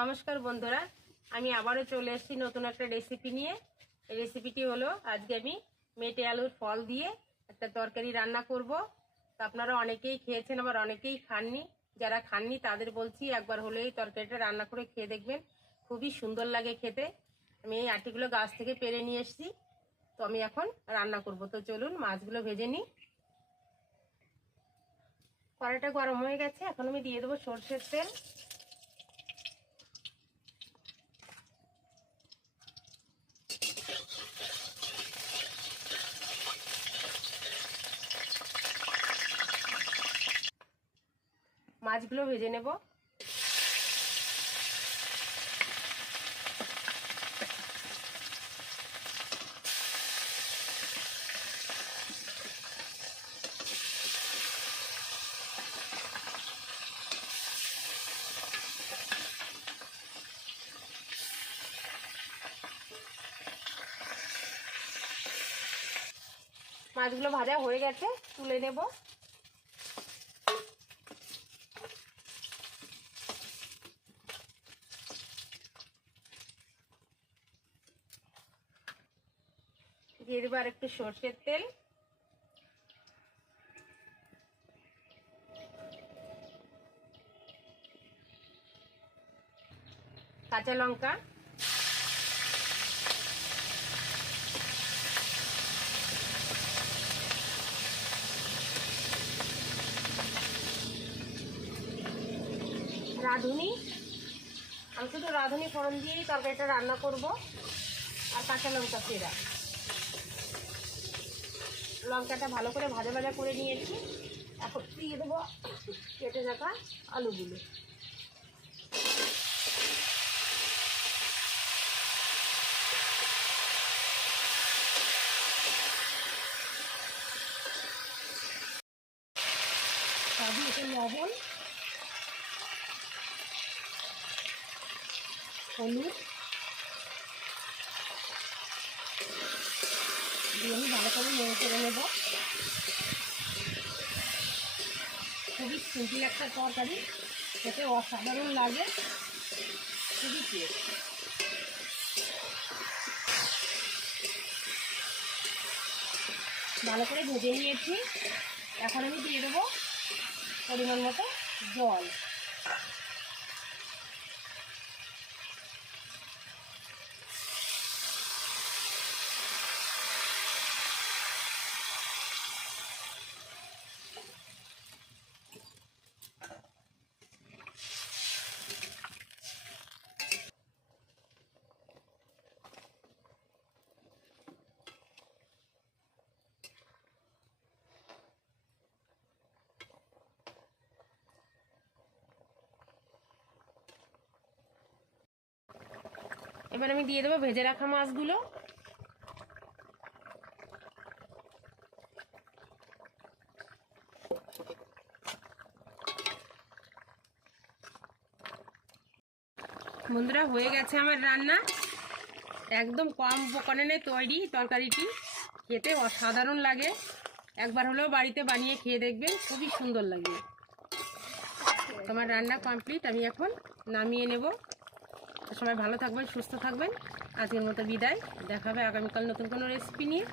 নমস্কার বন্ধুরা, আমি আবারও চলে এসেছি নতুন একটা রেসিপি নিয়ে। এই রেসিপিটি হলো, আজকে আমি মেটে আলুর ফল দিয়ে একটা তরকারি রান্না করব। তো আপনারা অনেকেই খেয়েছেন, আবার অনেকেই খাননি। যারা খাননি, তাদের বলছি একবার হলে এই তরকারিটা রান্না করে খেয়ে দেখবেন। খুবই সুন্দর লাগে খেতে। আমি এই আটিগুলো গাছ থেকে পেরে নিয়ে এসেছি। তো আমি এখন রান্না করব। তো চলুন, মাছগুলো ভেজে নিই। কড়াইটা গরম হয়ে গেছে। এখন আমি দিয়ে দেবো সর্ষের তেল। মাছগুলো ভেজে নেব। মাছগুলো ভাজা হয়ে গেছে তুলে নেব। দিয়ে দেবো আর একটু সর্ষের তেল। কাঁচা লঙ্কা। রাঁধুনি। আমি শুধু রাঁধুনি ফোড়ন দিয়েই তরকারিটা রান্না করব। আর কাঁচা লঙ্কা চেরা। লঙ্কাটা ভালো করে ভাজা ভাজা করে নিয়েছি। এখন দিয়ে দেবো কেটে রাখা আলুগুলো। লবণ, হলুদ দিয়ে আমি ভালো করে নেড়ে করে নেব। খুবই সিম্পল একটা তরকারি, খেতে অসাধারণ লাগে। খুবই টেস্ট ভালো করে ভেজে নিয়েছি। এখন আমি দিয়ে দেবো পরিমাণ মতো জল। এবার আমি দিয়ে দেবো ভেজে রাখা মাছগুলো। বন্ধুরা, হয়ে গেছে আমার রান্না। একদম কম উপকরণে তৈরি তরকারিটি। খেতে অসাধারণ লাগে। একবার হলেও বাড়িতে বানিয়ে খেয়ে দেখবেন খুবই সুন্দর লাগে। তোমার রান্না কমপ্লিট, আমি এখন নামিয়ে নেব। সবাই ভালো থাকবেন সুস্থ থাকবেন। আজকের মতো বিদায়। দেখাবে আগামীকাল নতুন কোনো রেসিপি নিয়ে।